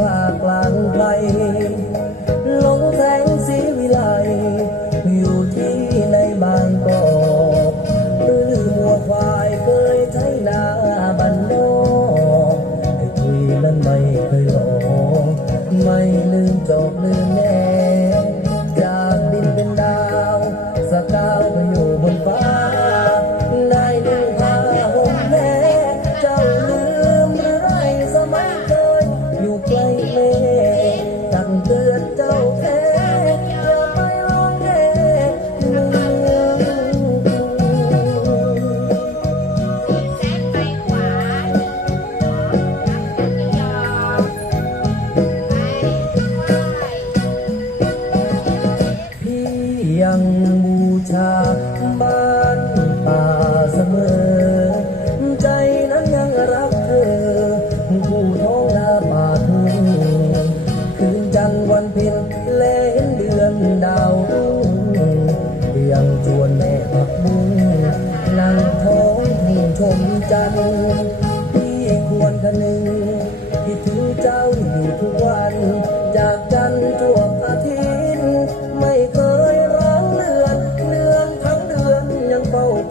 บากลางไพรลงแสงสีวิไลอยู่ที่ในบางกอกหรือมัวควายเคยไถนาบันโดไอ้คุยนั้นไม่เคยหลอไม่ลืมจอกลืมแยังบูชาบ้านป่าเสมอ ใจนั้นยังรักเธอ ผู้ท้องนาป่าทุ่งคืนจันทร์วันเพ็ญเล่นเดือนดาวรุ่งยังจวนแม่ผักบุ้งนั่งท้องชมจันทร์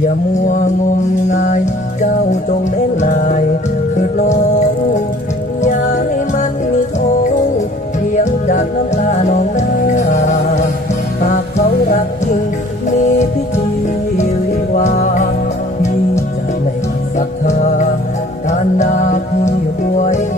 อย่ามัวงมงายเจ้าจงเล่นลา what